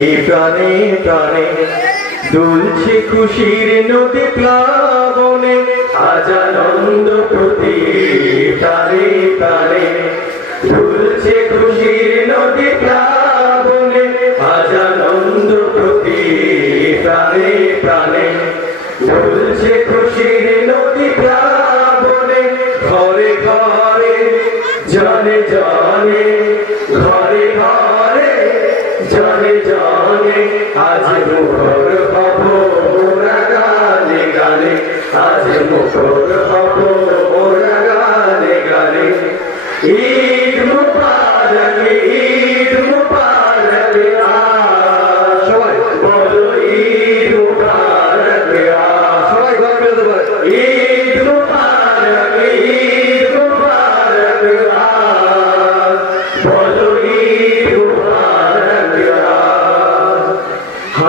প্রাণে প্রাণে, দুলছে খুশির নদী প্লাবনে আজ আনন্দ প্রতি প্রাণে প্রাণে, দুলছে খুশির নদী প্লাবনে আজ প্রতি প্রাণে প্রাণে, দুলছে খুশির নদী আজ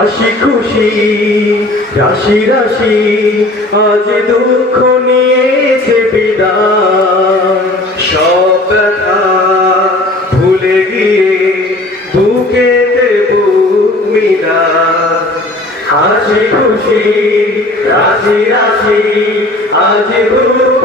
হাসি খুশি, রাশি রাশি, আজ দুঃখ নিয়েছে বিদায় সব ভুলে গিয়ে বুক মিলা। হাসি খুশি, রাশি রাশি, আজ দুঃখ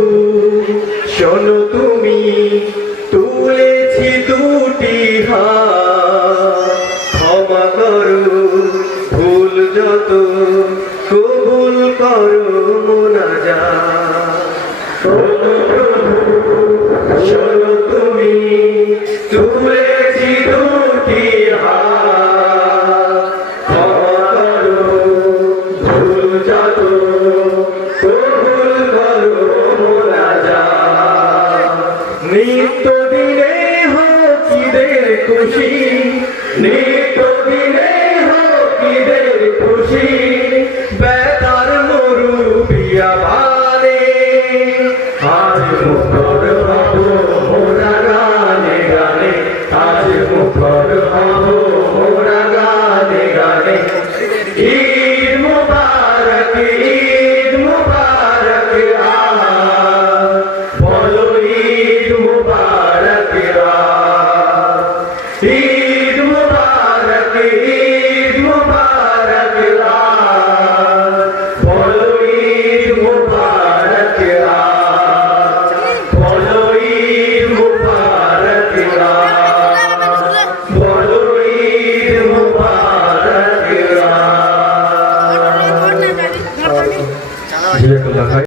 শোনো তুমি, তুলেছি দুটি ক্ষমা করো, ভুল যত, কবুল করো মোনা যা শোনো তুমি তুলেছি নিত্য দিনে হোক ঈদের খুশি, নিত্য দিনে হোক ঈদের খুশি বেতার মরু পিয়া ভালে আজ মুখর হব